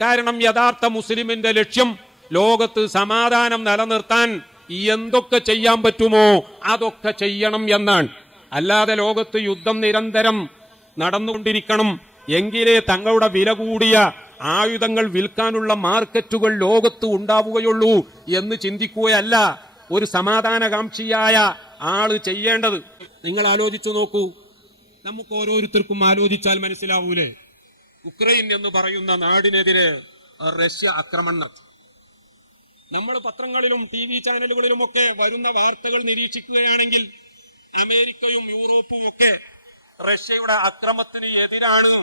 കാരണം യഥാർത്ഥ മുസ്ലിമിന്റെ ലക്ഷ്യം ലോകത്ത് സമാധാനം നിലനിർത്താൻ എന്തൊക്കെ ചെയ്യാൻ പറ്റുമോ അതൊക്കെ ചെയ്യണം എന്നാണ്. അല്ലാതെ ലോകത്ത് യുദ്ധം നിരന്തരം നടന്നുകൊണ്ടിരിക്കണം എങ്കിലേ തങ്ങളുടെ വില കൂടിയ ആയുധങ്ങൾ വിൽക്കാനുള്ള മാർക്കറ്റുകൾ ലോകത്ത് ഉണ്ടാവുകയുള്ളൂ എന്ന് ചിന്തിക്കുകയല്ല ഒരു സമാധാനകാംക്ഷിയായ ആള് ചെയ്യേണ്ടത്. നിങ്ങൾ ആലോചിച്ചു നോക്കൂ, നമുക്ക് ഓരോരുത്തർക്കും ആലോചിച്ചാൽ മനസ്സിലാവൂലേ, ഉക്രൈൻ എന്ന് പറയുന്ന നാടിനെതിരെ റഷ്യ ആക്രമണം നടത്തി. നമ്മൾ പത്രങ്ങളിലും TV ചാനലുകളിലുമൊക്കെ വരുന്ന വാർത്തകൾ നിരീക്ഷിക്കുകയാണെങ്കിൽ അമേരിക്കയും യൂറോപ്പും ഒക്കെ റഷ്യയുടെ അക്രമത്തിന് എതിരാണ്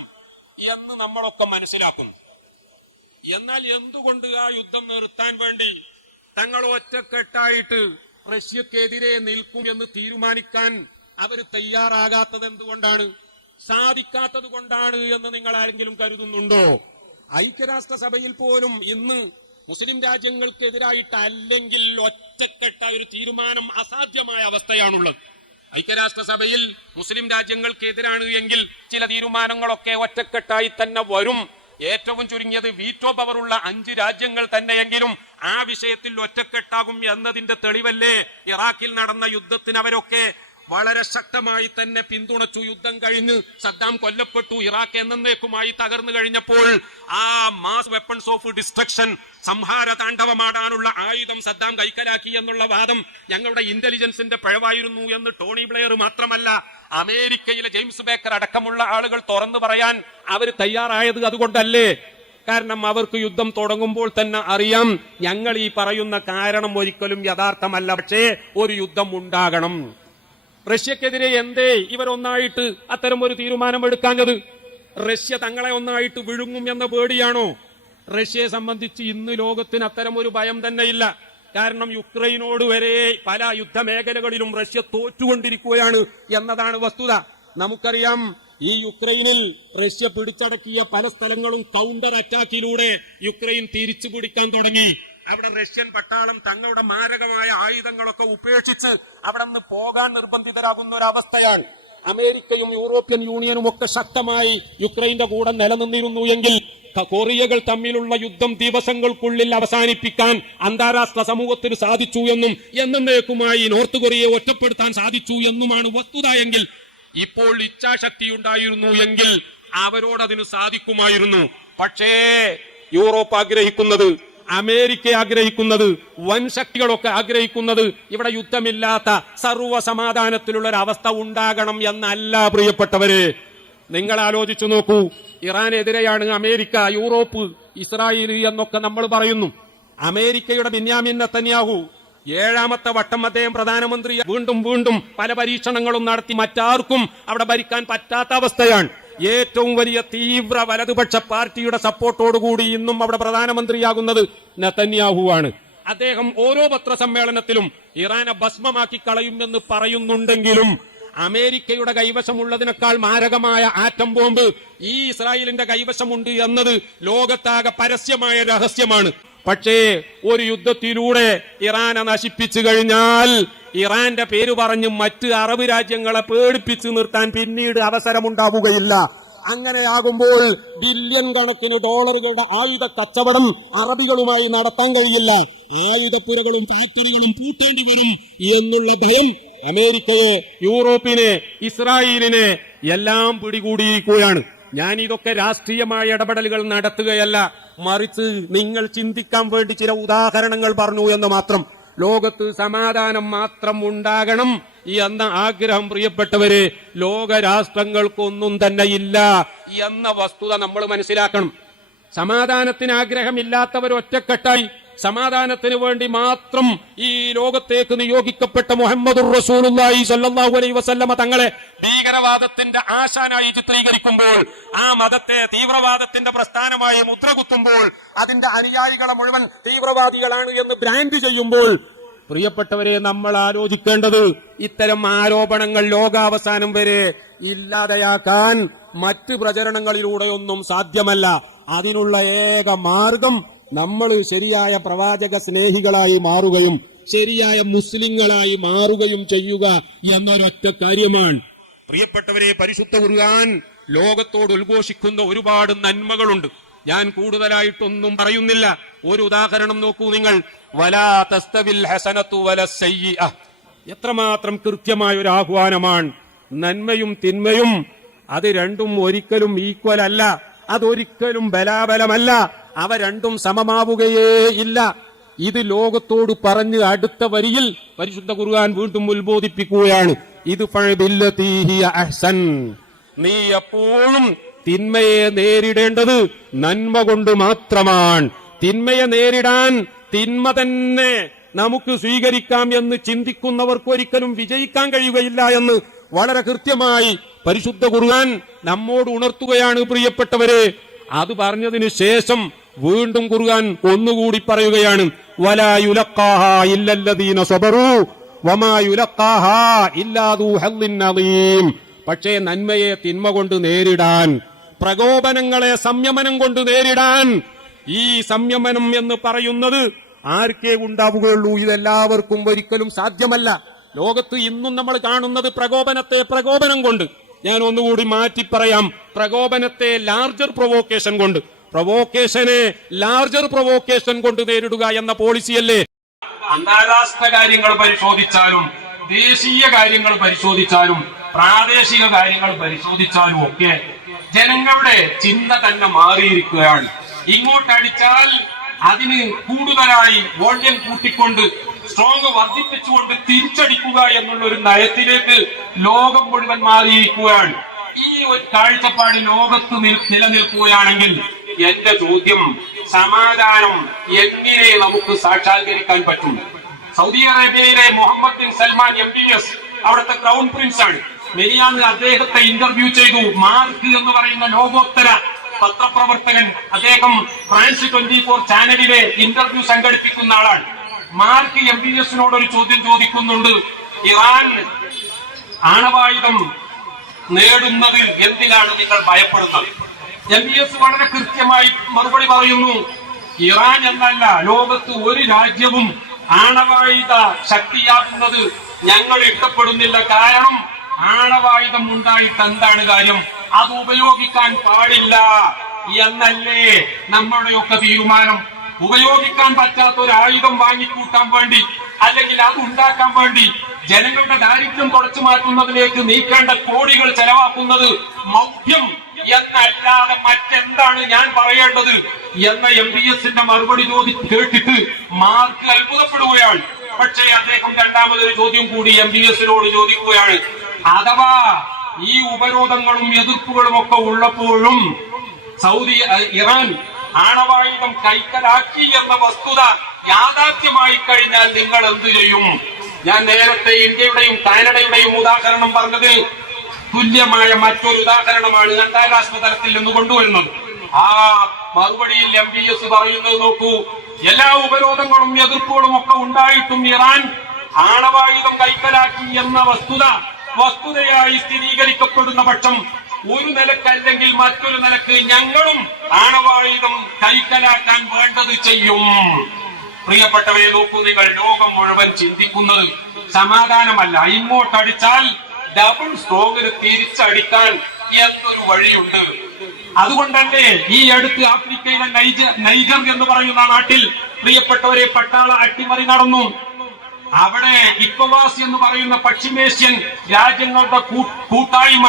എന്ന് നമ്മളൊക്കെ മനസ്സിലാക്കും. എന്നാൽ എന്തുകൊണ്ട് ആ യുദ്ധം നിർത്താൻ വേണ്ടി തങ്ങൾ ഒറ്റക്കെട്ടായിട്ട് റഷ്യക്കെതിരെ നിൽക്കും എന്ന് തീരുമാനിക്കാൻ അവർ തയ്യാറാകാത്തത് എന്തുകൊണ്ടാണ്? സാധിക്കാത്തത് കൊണ്ടാണ് എന്ന് നിങ്ങൾ ആരെങ്കിലും കരുതുന്നുണ്ടോ? ഐക്യരാഷ്ട്രസഭയിൽ പോലും ഇന്ന് മുസ്ലിം രാജ്യങ്ങൾക്കെതിരായിട്ട് അല്ലെങ്കിൽ ഒറ്റക്കെട്ടായ ഒരു തീരുമാനം അസാധ്യമായ അവസ്ഥയാണുള്ളത്. ഐക്യരാഷ്ട്രസഭയിൽ മുസ്ലിം രാജ്യങ്ങൾക്കെതിരാണ് എങ്കിൽ ചില തീരുമാനങ്ങളൊക്കെ ഒറ്റക്കെട്ടായി തന്നെ വരും. ഏറ്റവും ചുരുങ്ങിയത് വീറ്റോ പവറുള്ള 5 രാജ്യങ്ങൾ തന്നെയെങ്കിലും ആ വിഷയത്തിൽ ഒറ്റക്കെട്ടാകും എന്നതിന്റെ തെളിവല്ലേ ഇറാഖിൽ നടന്ന യുദ്ധത്തിന് അവരൊക്കെ വളരെ ശക്തമായി തന്നെ പിന്തുണച്ചു. യുദ്ധം കഴിഞ്ഞ് സദ്ദാം കൊല്ലപ്പെട്ടു, ഇറാഖ് എന്നേക്കുമായി തകർന്നു കഴിഞ്ഞപ്പോൾ ആ മാസ് വെപ്പൺസ് ഓഫ് ഡിസ്ട്രക്ഷൻ, സംഹാര താണ്ഡവമാടാനുള്ള ആയുധം സദ്ദാം കൈക്കലാക്കി എന്നുള്ള വാദം ഞങ്ങളുടെ ഇന്റലിജൻസിന്റെ പിഴവായിരുന്നു എന്ന് ടോണി ബ്ലെയർ മാത്രമല്ല അമേരിക്കയിലെ ജെയിംസ് ബേക്കർ അടക്കമുള്ള ആളുകൾ തുറന്നു പറയാൻ അവർ തയ്യാറായത് അതുകൊണ്ടല്ലേ? കാരണം അവർക്ക് യുദ്ധം തുടങ്ങുമ്പോൾ തന്നെ അറിയാം ഞങ്ങൾ ഈ പറയുന്ന കാരണം ഒരിക്കലും യഥാർത്ഥമല്ല, പക്ഷേ ഒരു യുദ്ധം ഉണ്ടാകണം. റഷ്യക്കെതിരെ എന്തേ ഇവരൊന്നായിട്ട് അത്തരം ഒരു തീരുമാനമെടുക്കാഞ്ഞത്? റഷ്യ തങ്ങളെ ഒന്നായിട്ട് വിഴുങ്ങും എന്ന പേടിയാണോ? റഷ്യയെ സംബന്ധിച്ച് ഇന്ന് ലോകത്തിന് അത്തരം ഒരു ഭയം തന്നെയില്ല. കാരണം യുക്രൈനോട് വരെ പല യുദ്ധമേഖലകളിലും റഷ്യ തോറ്റുകൊണ്ടിരിക്കുകയാണ് എന്നതാണ് വസ്തുത. നമുക്കറിയാം ഈ യുക്രൈനിൽ റഷ്യ പിടിച്ചടക്കിയ പല സ്ഥലങ്ങളും കൗണ്ടർ അറ്റാക്കിലൂടെ യുക്രൈൻ തിരിച്ചു പിടിക്കാൻ തുടങ്ങി. അവിടെ റഷ്യൻ പട്ടാളം തങ്ങളുടെ മാരകമായ ആയുധങ്ങളൊക്കെ ഉപേക്ഷിച്ച് അവിടെ നിന്ന് പോകാൻ നിർബന്ധിതരാകുന്ന ഒരവസ്ഥയാണ്. അമേരിക്കയും യൂറോപ്യൻ യൂണിയനും ഒക്കെ ശക്തമായി യുക്രൈന്റെ കൂടെ നിലനിന്നിരുന്നു എങ്കിൽ കൊറിയകൾ തമ്മിലുള്ള യുദ്ധം ദിവസങ്ങൾക്കുള്ളിൽ അവസാനിപ്പിക്കാൻ അന്താരാഷ്ട്ര സമൂഹത്തിന് സാധിച്ചു എന്നും എന്നേക്കുമായി നോർത്ത് കൊറിയയെ ഒറ്റപ്പെടുത്താൻ സാധിച്ചു എന്നുമാണ് വസ്തുത എങ്കിൽ ഇപ്പോൾ ഇച്ഛാശക്തി ഉണ്ടായിരുന്നു എങ്കിൽ അവരോടതിന് സാധിക്കുമായിരുന്നു. പക്ഷേ യൂറോപ്പ് ആഗ്രഹിക്കുന്നത്, അമേരിക്ക ആഗ്രഹിക്കുന്നത്, വൻ ശക്തികളൊക്കെ ആഗ്രഹിക്കുന്നത് ഇവിടെ യുദ്ധമില്ലാത്ത സർവ്വ സമാധാനത്തിലുള്ള ഒരു അവസ്ഥ ഉണ്ടാകണം എന്നല്ല പ്രിയപ്പെട്ടവരെ. നിങ്ങൾ ആലോചിച്ചു നോക്കൂ, ഇറാനെതിരെയാണ് അമേരിക്ക, യൂറോപ്പ്, ഇസ്രായേൽ എന്നൊക്കെ നമ്മൾ പറയുന്നു. അമേരിക്കയുടെ ബെന്യാമിൻ നെതന്യാഹു 7ാമത്തെ വട്ടം അദ്ദേഹം പ്രധാനമന്ത്രി വീണ്ടും പല പരീക്ഷണങ്ങളും നടത്തി. മറ്റാർക്കും അവിടെ ഭരിക്കാൻ പറ്റാത്ത അവസ്ഥയാണ്. ഏറ്റവും വലിയ തീവ്ര വലതുപക്ഷ പാർട്ടിയുടെ സപ്പോർട്ടോടുകൂടി ഇന്നും അവിടെ പ്രധാനമന്ത്രിയാകുന്നത് നെതന്യാഹുവാണ്. അദ്ദേഹം ഓരോ പത്രസമ്മേളനത്തിലും ഇറാനെ ഭസ്മമാക്കി കളയുമെന്ന് പറയുന്നുണ്ടെങ്കിലും അമേരിക്കയുടെ കൈവശമുള്ളതിനേക്കാൾ മാരകമായ ആറ്റം ബോംബ് ഈ ഇസ്രായേലിന്റെ കൈവശമുണ്ട് എന്നത് ലോകത്താകെ പരസ്യമായ രഹസ്യമാണ്. പക്ഷേ ഒരു യുദ്ധത്തിലൂടെ ഇറാനെ നശിപ്പിച്ചു കഴിഞ്ഞാൽ ഇറാന്റെ പേര് പറഞ്ഞ് മറ്റ് അറബ് രാജ്യങ്ങളെ പേടിപ്പിച്ചു നിർത്താൻ പിന്നീട് അവസരമുണ്ടാവുകയില്ല. അങ്ങനെയാകുമ്പോൾ ബില്യൺ കണക്കിന് ഡോളറുകളുടെ ആയുധ കച്ചവടം അറബികളുമായി നടത്താൻ കഴിയില്ല. ആയുധപ്പുരകളും ഫാക്ടറികളും പൂട്ടേണ്ടി വരും എന്നുള്ള ഭയം അമേരിക്കയെ, യൂറോപ്പിനെ, ഇസ്രായേലിനെ എല്ലാം പിടികൂടിയിരിക്കുകയാണ്. ഞാൻ ഇതൊക്കെ രാഷ്ട്രീയമായ ഇടപെടലുകൾ നടത്തുകയല്ല, മറിച്ച് നിങ്ങൾ ചിന്തിക്കാൻ വേണ്ടി ചില ഉദാഹരണങ്ങൾ പറഞ്ഞു എന്ന് മാത്രം. ലോകത്ത് സമാധാനം മാത്രം ഉണ്ടാകണം എന്ന ആഗ്രഹം പ്രിയപ്പെട്ടവരെ ലോകരാഷ്ട്രങ്ങൾക്കൊന്നും തന്നെ ഇല്ല എന്ന വസ്തുത നമ്മൾ മനസ്സിലാക്കണം. സമാധാനത്തിന് ആഗ്രഹമില്ലാത്തവർ ഒറ്റക്കെട്ടായി സമാധാനത്തിന് വേണ്ടി മാത്രം ഈ ലോകത്തേക്ക് നിയോഗിക്കപ്പെട്ട മുഹമ്മദുർ റസൂലുള്ളാഹി സ്വല്ലല്ലാഹു അലൈഹി വസല്ലമ തങ്ങളെ ഭീകരവാദത്തിന്റെ ആശാനായി ചിത്രീകരിക്കുമ്പോൾ, ആ മതത്തെ തീവ്രവാദത്തിന്റെ പ്രസ്ഥാനമായി മുദ്രകുത്തുമ്പോൾ, അതിന്റെ അനുയായികളെ മുഴുവൻ തീവ്രവാദികളാണ് എന്ന് ബ്രാൻഡ് ചെയ്യുമ്പോൾ, പ്രിയപ്പെട്ടവരെ നമ്മൾ ആലോചിക്കേണ്ടത് ഇത്തരം ആരോപണങ്ങൾ ലോകാവസാനം വരെ ഇല്ലാതെയാക്കാൻ മറ്റ് പ്രചരണങ്ങളിലൂടെയൊന്നും സാധ്യമല്ല. അതിനുള്ള ഏക മാർഗം നമ്മൾ ശരിയായ പ്രവാചക സ്നേഹികളായി മാറുകയും ശരിയായ മുസ്ലിങ്ങളായി മാറുകയും ചെയ്യുക എന്നൊരൊറ്റ കാര്യമാണ്. പ്രിയപ്പെട്ടവരെ, പരിശുദ്ധ ഖുർആൻ ലോകത്തോട് ഉദ്ഘോഷിക്കുന്ന ഒരുപാട് നന്മകളുണ്ട്. ഞാൻ കൂടുതലായിട്ടൊന്നും പറയുന്നില്ല. ഒരു ഉദാഹരണം നോക്കൂ നിങ്ങൾ. വലാ തസ്തവിൽ ഹസനത്തു വലസ്സയ്യിഅ. എത്രമാത്രം കൃത്യമായ ഒരു ആഹ്വാനമാണ്. നന്മയും തിന്മയും അത് രണ്ടും ഒരിക്കലും ഈക്വൽ അല്ല, അതൊരിക്കലും ബലാബലമല്ല, അവ രണ്ടും സമമാവുകയേ ഇല്ല. ഇത് ലോകത്തോട് പറഞ്ഞ് അടുത്ത വരിയിൽ പരിശുദ്ധ ഖുർആൻ വീണ്ടും ഉത്ബോധിപ്പിക്കുകയാണ്. ഇത് ഫഅബില്ലതീ ഹിയ അഹ്സൻ. നീ എപ്പോഴും തിന്മയെ നേരിടേണ്ടത് നന്മ കൊണ്ട് മാത്രമാണ്. തിന്മയെ നേരിടാൻ തിന്മ തന്നെ നമുക്ക് സ്വീകരിക്കാം എന്ന് ചിന്തിക്കുന്നവർക്ക് ഒരിക്കലും വിജയിക്കാൻ കഴിയുകയില്ല എന്ന് വളരെ കൃത്യമായി പരിശുദ്ധ ഖുർആൻ നമ്മോട് ഉണർത്തുകയാണ് പ്രിയപ്പെട്ടവരെ. അത് പറഞ്ഞതിന് ശേഷം വീണ്ടും ഖുർആൻ ഒന്നുകൂടി പറയുകയാണ്, വലാ യുലഖാഹാ ഇല്ലല്ലദീന സബറൂ വമാ യുലഖാഹാ ഇല്ലാ ദൂ ഹദ്ദിൻ അദീം. പക്ഷേ നന്മയെ തിന്മ കൊണ്ട് നേരിടാൻ, പ്രകോപനങ്ങളെ സംയമനം കൊണ്ട് നേരിടാൻ, ഈ സംയമനം എന്ന് പറയുന്നത് ആർക്കേ ഉണ്ടാവുകയുള്ളൂ. ഇതെല്ലാവർക്കും ഒരിക്കലും സാധ്യമല്ല. ലോകത്ത് ഇന്നും നമ്മൾ കാണുന്നത് പ്രകോപനത്തെ പ്രകോപനം കൊണ്ട്, ഞാൻ ഒന്നുകൂടി മാറ്റി പറയാം, പ്രകോപനത്തെ ലാർജർ പ്രൊവോക്കേഷൻ കൊണ്ട്, പ്രൊവോക്കേഷനെ ലാർജർ പ്രൊവോക്കേഷൻ കൊണ്ട് നേരിടുക എന്ന പോളിസിയല്ലേ. അന്താരാഷ്ട്ര കാര്യങ്ങൾ പരിശോധിച്ചാലും ദേശീയ കാര്യങ്ങൾ പരിശോധിച്ചാലും പ്രാദേശിക കാര്യങ്ങൾ പരിശോധിച്ചാലും ഒക്കെ ജനങ്ങളുടെ ചിന്ത തന്നെ മാറിയിരിക്കുകയാണ്. ഇങ്ങോട്ടടിച്ചാൽ അതിന് കൂടുതലായി വോള്യം കൂട്ടിക്കൊണ്ട് സ്ട്രോങ് വർദ്ധിപ്പിച്ചുകൊണ്ട് തിരിച്ചടിക്കുക എന്നുള്ള ഒരു നയത്തിലേക്ക് ലോകം മുഴുവൻ മാറിയിരിക്കുകയാണ്. ഈ ഒരു കാഴ്ചപ്പാട് ലോകത്ത് നിലനിൽക്കുകയാണെങ്കിൽ എന്റെ ചോദ്യം, സമാധാനം എങ്ങനെ നമുക്ക് സാക്ഷാത്കരിക്കാൻ പറ്റും? സൗദി അറേബ്യയിലെ മുഹമ്മദ് ബിൻ സൽമാൻ MBS അവിടുത്തെ ക്രൗൺ പ്രിൻസ് ആണ്. മെനിയാന്ന് അദ്ദേഹത്തെ ഇന്റർവ്യൂ ചെയ്തു. മാർക്ക് എന്ന് പറയുന്ന ലോകോത്തര പത്രപ്രവർത്തകൻ, അദ്ദേഹം ഫ്രാൻസ് 24 ചാനലിലെ ഇന്റർവ്യൂ സംഘടിപ്പിക്കുന്ന ആളാണ്. മാർക്ക് MBSനോട് ഒരു ചോദ്യം ചോദിക്കുന്നുണ്ട്, ഇറാൻ ആണവായുധം നേടുന്നത് എന്തിനാണ് നിങ്ങൾ ഭയപ്പെടുന്നത്? MBS വളരെ കൃത്യമായി മറുപടി പറയുന്നു, ഇറാൻ എന്നല്ല, ലോകത്ത് ഒരു രാജ്യവും ആണവായുധ ശക്തിയാക്കുന്നത് ഞങ്ങൾ ഇഷ്ടപ്പെടുന്നില്ല. കാരണം ആണവായുധം ഉണ്ടായിട്ട് എന്താണ് കാര്യം? അത് ഉപയോഗിക്കാൻ പാടില്ല എന്നല്ലേ നമ്മുടെയൊക്കെ തീരുമാനം. ഉപയോഗിക്കാൻ പറ്റാത്ത ഒരു ആയുധം വാങ്ങിക്കൂട്ടാൻ വേണ്ടി, അല്ലെങ്കിൽ അത് ഉണ്ടാക്കാൻ വേണ്ടി ജനങ്ങളുടെ ദാരിദ്ര്യം തുടച്ചു മാറ്റുന്നതിലേക്ക് നീക്കേണ്ട കോടികൾ ചെലവാക്കുന്നത് മൗഢ്യം എന്നല്ലാതെ മറ്റെന്താണ് ഞാൻ പറയേണ്ടത് എന്ന MBSന്റെ മറുപടി കേട്ടിട്ട് മാർക്ക് അത്ഭുതപ്പെടുകയാണ്. പക്ഷേ അദ്ദേഹം രണ്ടാമതൊരു ചോദ്യം കൂടി MBSനോട് ചോദിക്കുകയാണ്, അഥവാ ഈ ഉപരോധങ്ങളും എതിർപ്പുകളും ഒക്കെ ഉള്ളപ്പോഴും ഇറാൻ ആണവായുധം കൈക്കലാക്കി എന്ന വസ്തുത യാഥാർത്ഥ്യമായി കഴിഞ്ഞാൽ നിങ്ങൾ എന്തു ചെയ്യും? ഞാൻ നേരത്തെ ഇന്ത്യയുടെയും കാനഡയുടെയും ഉദാഹരണം പറഞ്ഞത് തുല്യമായ മറ്റൊരു ഉദാഹരണമാണ് അന്താരാഷ്ട്ര തലത്തിൽ നിന്ന് കൊണ്ടുവരുന്നത്. ആ മറുപടിയിൽ MBS പറയുന്നത് നോക്കൂ, എല്ലാ ഉപരോധങ്ങളും എതിർപ്പുകളും ഒക്കെ ഉണ്ടായിട്ടും ഇറാൻ ആണവായുധം കൈക്കലാക്കി എന്ന വസ്തുതയായി സ്ഥിരീകരിക്കപ്പെടുന്ന പക്ഷം ഒരു നിലക്കല്ലെങ്കിൽ മറ്റൊരു നിലക്ക് ഞങ്ങളും ആണവായുധം കൈക്കലാക്കാൻ വേണ്ടത് ചെയ്യും. പ്രിയപ്പെട്ടവരെ നോക്കൂ, നിങ്ങൾ ലോകം മുഴുവൻ ചിന്തിക്കുന്നത് സമാധാനമല്ല, ഇങ്ങോട്ടടിച്ചാൽ ഡബിൾ സ്ട്രോങ്ങിന് തിരിച്ചടിക്കാൻ എന്തൊരു വഴിയുണ്ട്. അതുകൊണ്ടല്ലേ ഈ അടുത്ത് ആഫ്രിക്കയിലെ നൈജർ എന്ന് പറയുന്ന നാട്ടിൽ പ്രിയപ്പെട്ടവരെ പട്ടാള അട്ടിമറി നടന്നു. അവിടെ ഇക്കോവാസ് എന്ന് പറയുന്ന പശ്ചിമേഷ്യൻ രാജ്യങ്ങളുടെ കൂട്ടായ്മ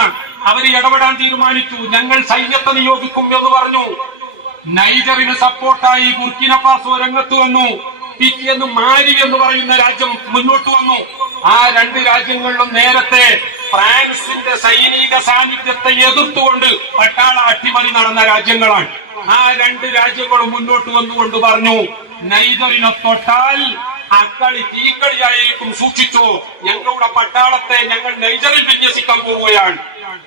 അവര് ഇടപെടാൻ തീരുമാനിച്ചു. ഞങ്ങൾ സൈന്യത്തെ നിയോഗിക്കും എന്ന് പറഞ്ഞു. നൈജറിന് സപ്പോർട്ടായി ബുർക്കിന ഫാസോ രംഗത്ത് വന്നു. പിറ്റേന്ന് മാലി എന്ന് പറയുന്ന രാജ്യം മുന്നോട്ട് വന്നു. ആ രണ്ട് രാജ്യങ്ങളിലും നേരത്തെ ഫ്രാൻസിന്റെ സൈനിക സാന്നിധ്യത്തെ എതിർത്തുകൊണ്ട് പട്ടാള അട്ടിമറി നടന്ന രാജ്യങ്ങളാണ്. ആ രണ്ട് രാജ്യങ്ങളും മുന്നോട്ട് വന്നുകൊണ്ട് പറഞ്ഞു, നൈജറിനെ തൊട്ടാൽ അക്കളി തീക്കളിയായിരിക്കും, സൂക്ഷിച്ചോ, ഞങ്ങളുടെ പട്ടാളത്തെ ഞങ്ങൾ നൈജറിൽ വിന്യസിക്കാൻ പോവുകയാണ്.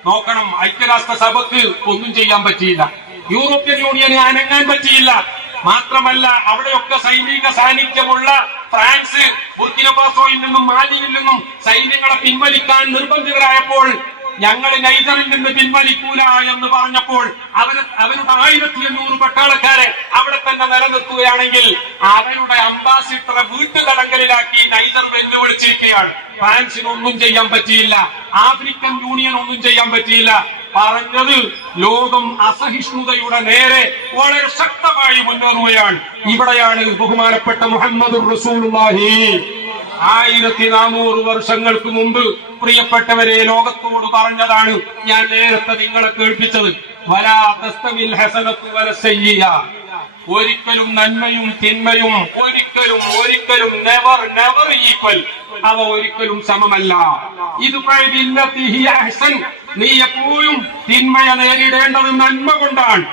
നോക്കണം, ഐക്യരാഷ്ട്ര സഭയ്ക്ക് ഒന്നും ചെയ്യാൻ പറ്റിയില്ല, യൂറോപ്യൻ യൂണിയന് അനങ്ങാൻ പറ്റിയില്ല. മാത്രമല്ല അവിടെയൊക്കെ സൈനിക സാന്നിധ്യമുള്ള ഫ്രാൻസ് ബുർക്കിന ഫാസോയിൽ നിന്നും മാലിയിൽ നിന്നും സൈന്യങ്ങളെ പിൻവലിക്കാൻ നിർബന്ധിതരായപ്പോൾ ഞങ്ങൾ നൈജറിൽ നിന്ന് പിൻവലിക്കൂല എന്ന് പറഞ്ഞപ്പോൾ അവരുടെ 1800 പട്ടാളക്കാരെ അവിടെ തന്നെ നിലനിർത്തുകയാണെങ്കിൽ അവരുടെ അംബാസിഡറെ വീട്ടുതടങ്കലിലാക്കി നൈജർ വെല്ലുവിളിച്ചിരിക്കുകയാണ്. ഫ്രാൻസിന് ഒന്നും ചെയ്യാൻ പറ്റിയില്ല, ആഫ്രിക്കൻ യൂണിയൻ ഒന്നും ചെയ്യാൻ പറ്റിയില്ല. പറഞ്ഞത് ലോകം അസഹിഷ്ണുതയുടെ നേരെ വളരെ ശക്തമായി മുന്നേറുകയാണ്. ഇവിടെയാണ് ബഹുമാനപ്പെട്ട മുഹമ്മദുർ റസൂലുള്ളാഹി 1400 വർഷങ്ങൾക്ക് മുമ്പ് പ്രിയപ്പെട്ടവരെ ലോകത്തോട് പറഞ്ഞതാണ്. ഞാൻ നേരത്തെ നിങ്ങളെ കേൾപ്പിച്ചത്, വലാ തസ്തവിൽ ഹസനത്തു വല സയ്യിഅ, ഒരിക്കലും നന്മയും തിന്മയും ഒരിക്കലും നെവർ ഈക്വൽ, അവ ഒരിക്കലും സമമല്ല. ഇത് നീ എപ്പോഴും തിന്മയെ നേരിടേണ്ടത് നന്മ കൊണ്ടാണ്.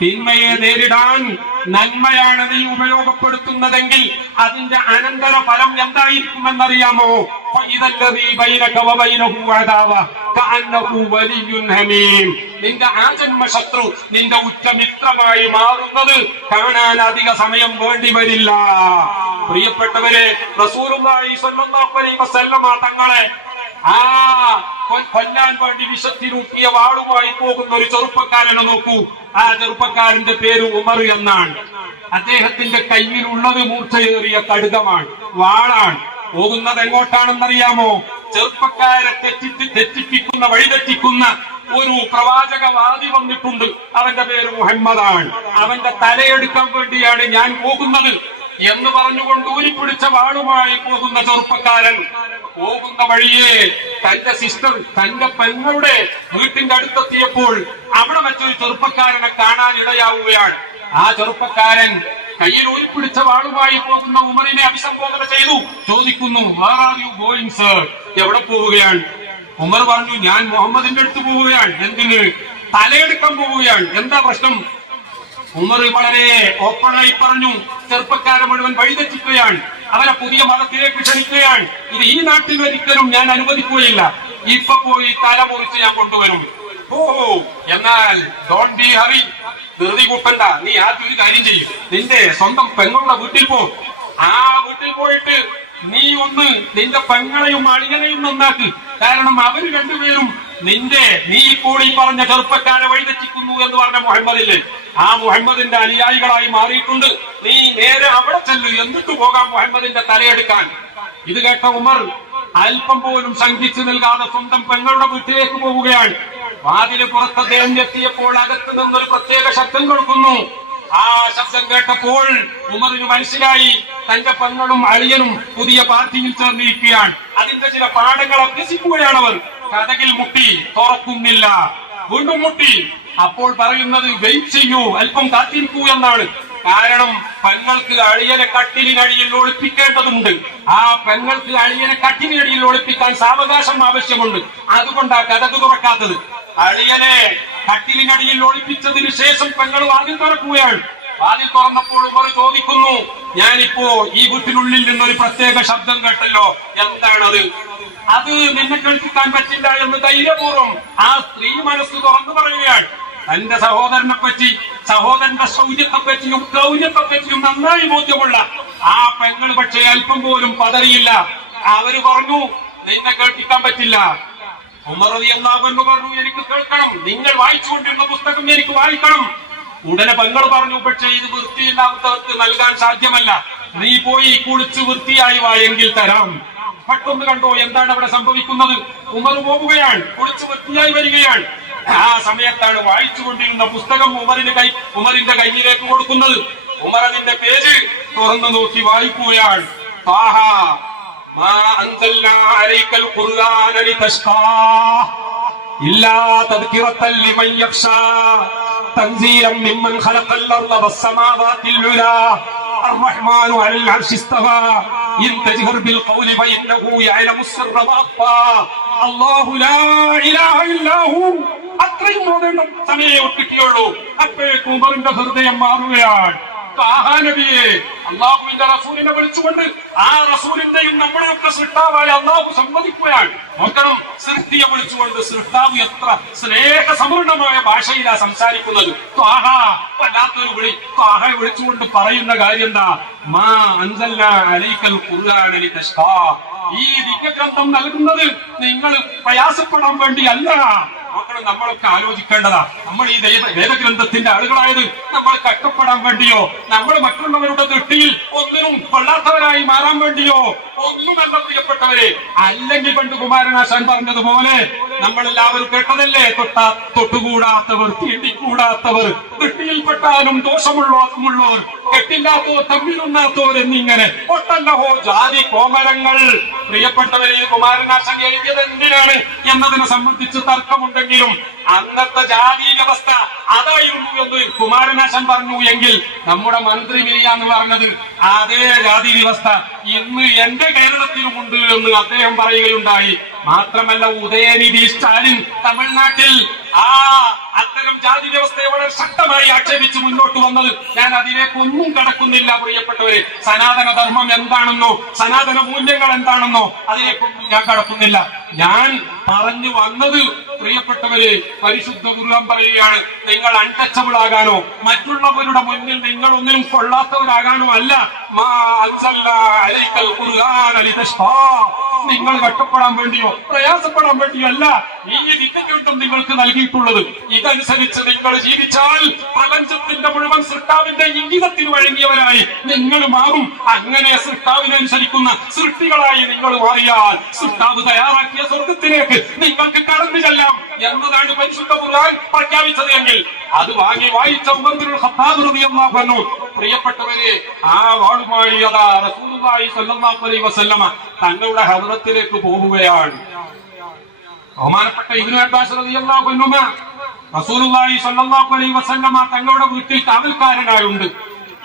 തിന്മയെ നേരിടാൻ നന്മയാണ് നീ ഉപയോഗപ്പെടുത്തുന്നതെങ്കിൽ അതിന്റെ അനന്തര ഫലം എന്തായിരിക്കുമെന്നറിയാമോ? നിന്റെ ആജന്മ ശത്രു നിന്റെ ഉറ്റമിത്രമായി മാറുന്നത് കാണാൻ അധിക സമയം വേണ്ടി വരില്ല. പ്രിയപ്പെട്ടവരെ, റസൂലുള്ളാഹി സ്വല്ലല്ലാഹു അലൈഹി വസല്ലമ തങ്ങളെ കൊല്ലാൻ വേണ്ടി വിശത്തിലൂട്ടിയ വാളുമായി പോകുന്ന ഒരു ചെറുപ്പക്കാരനെ നോക്കൂ. ആ ചെറുപ്പക്കാരന്റെ പേര് ഉമർ എന്നാണ്. അദ്ദേഹത്തിന്റെ കയ്യിലുള്ളത് മൂർച്ചയേറിയ കടുകമാണ്, വാളാണ്. പോകുന്നത് എങ്ങോട്ടാണെന്നറിയാമോ? ചെറുപ്പക്കാരെ തെറ്റിപ്പിക്കുന്ന വഴിതെറ്റിക്കുന്ന ഒരു പ്രവാചകവാദി വന്നിട്ടുണ്ട്. അവന്റെ പേര് മുഹമ്മദാണ്. അവന്റെ തലയെടുക്കാൻ വേണ്ടിയാണ് ഞാൻ പോകുന്നത് എന്ന് പറഞ്ഞുകൊണ്ട് ഊരിപ്പിടിച്ച വാളുമായി പോകുന്ന ചെറുപ്പക്കാരൻ പോകുന്ന വഴിയെ തന്റെ സിസ്റ്റർ, തന്റെ പെങ്ങളുടെ വീട്ടിന്റെ അടുത്തെത്തിയപ്പോൾ അവിടെ മറ്റൊരു ചെറുപ്പക്കാരനെ കാണാൻ ഇടയാവുകയാണ്. ആ ചെറുപ്പക്കാരൻ കയ്യിൽ ഊരിപ്പിടിച്ച വാളുമായി പോകുന്ന ഉമറിനെ അഭിസംബോധന ചെയ്തു. ചോദിക്കുന്നു, where are you going sir? എവിടെ പോവുകയാണ്? ഉമർ പറഞ്ഞു, ഞാൻ മുഹമ്മദിന്റെ അടുത്ത് പോവുകയാണ്. എന്തിന്? തലയെടുക്കാൻ പോവുകയാണ്. എന്താ പ്രശ്നം? ഉമർ വളരെ ഓപ്പണായി പറഞ്ഞു. ചെറുപ്പക്കാരെ മുഴുവൻ വഴിതെറ്റിക്കുകയാണ്, അവരെ പുതിയ മതത്തിലേക്ക് ക്ഷണിക്കുകയാണ്. ഇത് ഈ നാട്ടിൽ ഒരിക്കലും ഞാൻ അനുവദിക്കുകയില്ല. ഇപ്പൊ പോയി തല മുറിച്ച് ഞാൻ കൊണ്ടുവരും. ഓ, എന്നാൽ ഡോണ്ട് ബി ഹറി, ധൃതി കൂട്ടണ്ട. നീ ആദ്യം ഒരു കാര്യം ചെയ്യും, നിന്റെ സ്വന്തം പെങ്ങളുടെ വീട്ടിൽ പോ. ആ വീട്ടിൽ പോയിട്ട് നീ ഒന്ന് നിന്റെ പെങ്ങളെയും അളിയനെയും നന്നാക്ക്. കാരണം അവര് രണ്ടുപേരും നീ ഇപ്പോൾ ഈ പറഞ്ഞ ചെറുപ്പക്കാരെ വഴിതെറ്റിക്കുന്നു എന്ന് പറഞ്ഞ മുഹമ്മദില്ലേ, ആ മുഹമ്മദിന്റെ അനുയായികളായി മാറിയിട്ടുണ്ട്. നീ നേരെ അവിടെ ചെല്ലു, എന്നിട്ട് പോകാം മുഹമ്മദിന്റെ തലയെടുക്കാൻ. ഇത് കേട്ട ഉമർ അല്പം പോലും ശങ്കിച്ചു നൽകാതെ സ്വന്തം പെങ്ങളുടെ വീട്ടിലേക്ക് പോവുകയാണ്. വാതില് പുറത്ത് അദ്ദേഹം എത്തിയപ്പോൾ അകത്ത് നിന്നൊരു പ്രത്യേക ശബ്ദം കേൾക്കുന്നു. ആ ശബ്ദം കേട്ടപ്പോൾ ഉമറിന് മനസ്സിലായി തന്റെ പെങ്ങളും അളിയനും പുതിയ പാർട്ടിയിൽ ചേർന്നിരിക്കുകയാണ്. അതിന്റെ ചില പാഠങ്ങൾ അഭ്യസിക്കുകയാണ് അവർ. കഥകിൽ മുട്ടി, തുറക്കുന്നില്ല. വീണ്ടും മുട്ടി. അപ്പോൾ പറയുന്നത്, വെയിറ്റ് ചെയ്യൂ, അല്പം കാത്തിരിക്കൂ എന്നാണ്. കാരണം പെങ്ങൾക്ക് അളിയനെ കട്ടിലിനടിയിൽ ഒളിപ്പിക്കേണ്ടതുണ്ട്. ആ പെങ്ങൾക്ക് അളിയനെ കട്ടിലിനടിയിൽ ഒളിപ്പിക്കാൻ സാവകാശം ആവശ്യമുണ്ട്. അതുകൊണ്ടാ കഥക് തുറക്കാത്തത്. അളിയനെ കട്ടിലിനടിയിൽ ഒളിപ്പിച്ചതിന് ശേഷം പെങ്ങൾ വാതിൽ തുറക്കുകയാണ്. വാതിൽ തുറന്നപ്പോൾ ഉമർ ചോദിക്കുന്നു, ഞാനിപ്പോ ഈ വീട്ടിനുള്ളിൽ നിന്നൊരു പ്രത്യേക ശബ്ദം കേട്ടല്ലോ, എന്താണത്? അത് നിന്നെ കേൾപ്പിക്കാൻ പറ്റില്ല എന്ന് ധൈര്യപൂർവ്വം ആ സ്ത്രീ മനസ്സ് തുറന്നു പറയുകയാണ്. തന്റെ സഹോദരനെ പറ്റി, സഹോദരന്റെ ശൗര്യത്തെ പറ്റിയും ക്രൗര്യത്തെ പറ്റിയും നന്നായി ബോധ്യമുള്ള ആ പെങ്ങൾ പക്ഷേ അല്പം പോലും പതറിയില്ല. അവര് പറഞ്ഞു, നിന്നെ കേൾപ്പിക്കാൻ പറ്റില്ല. ഉമർ റളിയല്ലാഹു അൻഹു പറഞ്ഞു, എനിക്ക് കേൾക്കണം, നിങ്ങൾ വായിച്ചുകൊണ്ടിരുന്ന പുസ്തകം എനിക്ക് വായിക്കണം. ഉടനെ പെങ്ങൾ പറഞ്ഞു, പക്ഷേ ഇത് വൃത്തിയില്ലാത്തവർക്ക് നൽകാൻ സാധ്യമല്ല, നീ പോയി കുളിച്ച് വൃത്തിയായി വായെങ്കിൽ തരാം. പെട്ടെന്ന് കണ്ടോ എന്താണ് അവിടെ സംഭവിക്കുന്നത്? ഉമർ പോകുകയാണ്, കുളിച്ച് വൃത്തിയായി വരികയാണ്. ആ സമയത്താണ് വായിച്ചുകൊണ്ടിരുന്ന പുസ്തകം ഉമറിന്റെ കയ്യിലേക്ക് കൊടുക്കുന്നത്. ഉമർ അതിന്റെ പേജ് തുറന്നു നോക്കി വായിക്കുകയാണ്. താഹ മാ അൻസൽനാ അലൈക്കൽ ഖുർആന ലിതശ്ഖാ ഇല്ലാ തദ്കിറത്തൻ ലിമൻ യഖ്ശാ തൻസീലൻ മിമ്മൻ ഖലഖൽ അർള വസ്സമാവാതിൽ ഉലാ الرحمن على العرش استوى إن تجهر بالقول فإنه يعلم السر وأخفى الله لا إله إلا هو. അത്രയും സമയം കിട്ടിയുള്ളൂ. അപ്പോഴേക്കും ഉമറിന്റെ ഹൃദയം മാറുകയാണ്. നബിയെ, അള്ളാഹുവിന്റെ റസൂലിനെ വിളിച്ചുകൊണ്ട് ആ റസൂലിന്റെയും നമ്മുടെയൊക്കെ സൃഷ്ടാവായ അള്ളാഹു സമ്മതിക്കുകയാണ്. നോക്കണം, സൃഷ്ടിയെ വിളിച്ചുകൊണ്ട് സൃഷ്ടാവ് എത്ര സ്നേഹസമൃദ്ധമായ ഭാഷയിലാ സംസാരിക്കുന്നത്. വല്ലാത്തൊരു വിളി. ത്വാഹയെ വിളിച്ചുകൊണ്ട് പറയുന്ന കാര്യം എന്താ? മാ അൻസൽനാ അലൈക്കൽ ഖുർആന ലിതശ്ഖാ. ഈ ദിവ്യഗ്രന്ഥം നൽകുന്നത് നിങ്ങൾ പ്രയാസപ്പെടാൻ വേണ്ടിയല്ല. നോക്കണം, നമ്മളൊക്കെ ആലോചിക്കേണ്ടതാ. നമ്മൾ ഈ വേദഗ്രന്ഥത്തിന്റെ ആളുകളായത് നമ്മൾ കഷ്ടപ്പെടാൻ വേണ്ടിയോ, നമ്മൾ മറ്റുള്ളവരുടെ ദൃഷ്ടിയിൽ ഒന്നിനും കൊള്ളാത്തവരായി മാറാൻ വേണ്ടിയോ ഒന്നുമല്ല പ്രിയപ്പെട്ടവരെ. അല്ലെങ്കിൽ പണ്ട് കുമാരനാശാൻ പറഞ്ഞതുപോലെ, നമ്മളെല്ലാവരും കേട്ടതല്ലേ? തൊട്ടുകൂടാത്തവർ, തീണ്ടിക്കൂടാത്തവർ, വൃത്തിയിൽപ്പെട്ടാലും ദോഷമുള്ളവർ, കെട്ടില്ലാത്തോ തമ്മിലുണ്ണാത്തോർ എന്നിങ്ങനെ ഒട്ടല്ലഹോ ജാതി കോമരങ്ങൾ. പ്രിയപ്പെട്ടവരെ, കുമാരനാശൻ എഴുതിയത് എന്തിനാണ് എന്നതിനെ സംബന്ധിച്ച് തർക്കമുണ്ടെങ്കിലും അന്നത്തെ ജാതി വ്യവസ്ഥ അതായിരുന്നു എന്ന് കുമാരനാശൻ പറഞ്ഞു എങ്കിൽ നമ്മുടെ മന്ത്രി മിനിയാന്ന് പറഞ്ഞത് അതേ ജാതി വ്യവസ്ഥ ഇന്ന് എന്റെ കേരളത്തിലുമുണ്ട് എന്ന് അദ്ദേഹം പറയുകയുണ്ടായി. മാത്രമല്ല, ഉദയനിധി സ്റ്റാലിൻ തമിഴ്നാട്ടിൽ അത്തരം ജാതി വ്യവസ്ഥയെ വളരെ ശക്തമായി ആക്ഷേപിച്ച് മുന്നോട്ട് വന്നത് ഞാൻ അതിലേക്കൊന്നും കടക്കുന്നില്ല. പ്രിയപ്പെട്ടവര്, സനാതന ധർമ്മം എന്താണെന്നോ സനാതന മൂല്യങ്ങൾ എന്താണെന്നോ അതിലേക്കൊന്നും ഞാൻ കടക്കുന്നില്ല. ഞാൻ പറഞ്ഞു വന്നത്, പ്രിയപ്പെട്ടവര്, പരിശുദ്ധ ഖുർആൻ പറയുകയാണ്, നിങ്ങൾ അൺടച്ചബിൾ ആകാനോ മറ്റുള്ളവരുടെ മുന്നിൽ നിങ്ങൾ ഒന്നിനും കൊള്ളാത്തവരാകാനോ അല്ല. നിങ്ങൾ കഷ്ടപ്പെടാൻ വേണ്ടിയോ പ്രയാസപ്പെടാൻ വേണ്ടിയോ അല്ല ഈ വിധിഗ്രന്ഥം നിങ്ങൾക്ക് നൽകിയിട്ടുള്ളത്. ഇതനുസരിച്ച് നിങ്ങൾ ജീവിച്ചാൽ പ്രപഞ്ചത്തിന്റെ മുഴുവൻ സൃഷ്ടാവിന്റെ ഇംഗിതത്തിന് വഴങ്ങിയവരായി നിങ്ങൾ മാറും. അങ്ങനെ സൃഷ്ടാവിനനുസരിക്കുന്ന സൃഷ്ടികളായി നിങ്ങൾ മാറിയാൽ സൃഷ്ടാവ് തയ്യാറാക്കിയ സ്വർഗത്തിലേക്ക് നിങ്ങൾക്ക് കടന്നു ചെല്ലാം എന്നതാണ് പരിശുദ്ധ ഖുർആൻ പ്രഖ്യാപിച്ചത് എങ്കിൽ അത് വായിച്ച ഉമർ ബിൻ ഖത്താബ് റളിയല്ലാഹു അൻഹു, പ്രിയപ്പെട്ടവരെ, ആ വാളുമായി അതാ റസൂലുള്ളാഹി സ്വല്ലല്ലാഹു അലൈഹി വസല്ലമ തങ്ങളുടെ ഹദ്റത്തിലേക്ക് പോവുകയാണ്. ബഹുമാനപ്പെട്ട ഇബ്നു അബ്ബാസ് റളിയല്ലാഹു അൻഹുമ റസൂലുള്ളാഹി സ്വല്ലല്ലാഹു അലൈഹി വസല്ലമ തങ്ങളുടെ വീട്ടിൽ കാവൽക്കാരനായുണ്ട്.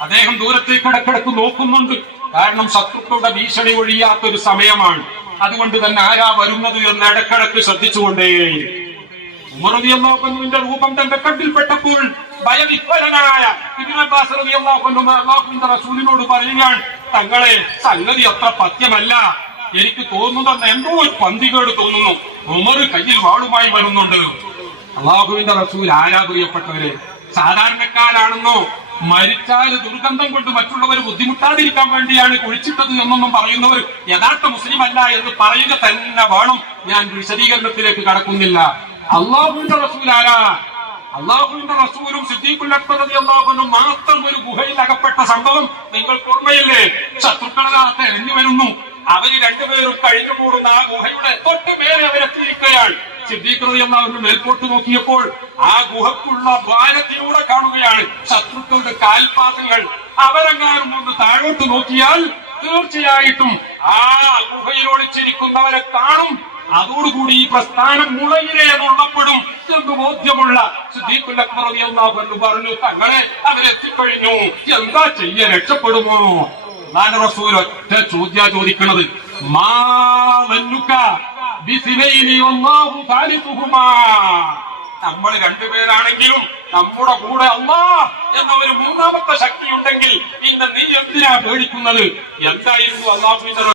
അദ്ദേഹം ദൂരത്തേക്ക് ഇടക്കിടക്ക് നോക്കുന്നുണ്ട്. കാരണം ശത്രുക്കളുടെ ഭീഷണി ഒഴിയാത്തൊരു സമയമാണ്. അതുകൊണ്ട് തന്നെ ആരാ വരുന്നത് എന്ന് ഇടക്കിടക്ക് ശ്രദ്ധിച്ചുകൊണ്ടേ ഉമർ റളിയല്ലാഹു അൻഹുവിന്റെ രൂപം തന്റെ കണ്ണിൽപ്പെട്ടപ്പോൾ ഭയവിഹ്വലനായ ഇബ്നു അബ്ബാസ് റളിയല്ലാഹു അൻഹു അല്ലാഹുവിന്റെ റസൂലിനോട് പറയുകയാണ്, തങ്ങളെ, സംഗതി അത്ര പഥ്യമല്ല, എനിക്ക് തോന്നുന്നത് എന്തോ ഒരു പന്തികേട് തോന്നുന്നു. ഉമർ കയ്യിൽ വാളുമായി വരുന്നുണ്ട്. അല്ലാഹുവിന്റെ റസൂൽ ആരാ പ്രിയപ്പെട്ടവരെ? സാധാരണക്കാരാണെന്നോ മരിച്ചാൽ ദുർഗന്ധം കൊണ്ട് മറ്റുള്ളവർ ബുദ്ധിമുട്ടാതിരിക്കാൻ വേണ്ടിയാണ് കുഴിച്ചിട്ടത് എന്നൊന്നും പറയുന്നവർ യഥാർത്ഥ മുസ്ലിം അല്ല എന്ന് പറയുക തന്നെ വേണം. ഞാൻ വിശദീകരണത്തിലേക്ക് കടക്കുന്നില്ല. അല്ലാഹുവിന്റെ റസൂൽ ആരാ? അല്ലാഹുവിന്റെ റസൂലും സിദ്ദീഖുൽ അക്ബർ റളിയല്ലാഹു അൻഹു മാത്രം ഒരു ഗുഹയിൽ അകപ്പെട്ട സംഭവം നിങ്ങൾക്ക് ഓർമ്മയില്ലേ? ശത്രുക്കളാകത്ത് എറിഞ്ഞു വരുന്നു. അവര് രണ്ടുപേരും കഴിഞ്ഞുകൂടുന്ന ആ ഗുഹയുടെ തൊട്ട് മേലെ അവരെത്തിയിരിക്കുകയാണ്. സിദ്ദീഖ് റളിയല്ലാഹു അൻഹു മേൽപോട്ട് നോക്കിയപ്പോൾ ആ ഗുഹക്കുള്ള ദ്വാരത്തിലൂടെ കാണുകയാണ് ശത്രുക്കളുടെ കാൽപാദങ്ങൾ. അവരെങ്ങാനും ഒന്ന് താഴോട്ട് നോക്കിയാൽ തീർച്ചയായിട്ടും ആ ഗുഹയിൽ ഒളിച്ചിരിക്കുന്നവരെ കാണും. അതോടുകൂടി ഈ പ്രസ്ഥാനം മുളയിലെ നുള്ളപ്പെടും എന്ന് ബോധ്യമുള്ള സിദ്ദീഖുൽ അക്ബർ റളിയല്ലാഹു അൻഹു പറഞ്ഞു, തങ്ങളെ, അവരെത്തിക്കഴിഞ്ഞു, എന്താ ചെയ്യ, രക്ഷപ്പെടുമോ? അല്ലാഹുവിന്റെ റസൂൽ ഒറ്റ ചോദ്യ ചോദിക്കുന്നത്, മാ ലന്നുക ബിസിനൈനി വല്ലാഹു സാലിസുഹുമാ. നമ്മൾ രണ്ടുപേരാണെങ്കിലും നമ്മുടെ കൂടെ അല്ലാഹ് എന്ന ഒരു മൂന്നാമത്തെ ശക്തി ഉണ്ടെങ്കിൽ പിന്നെ നീ എന്തിനാ പേടിക്കുന്നത്? എന്തായിരുന്നു അല്ലാഹുവിന്റെ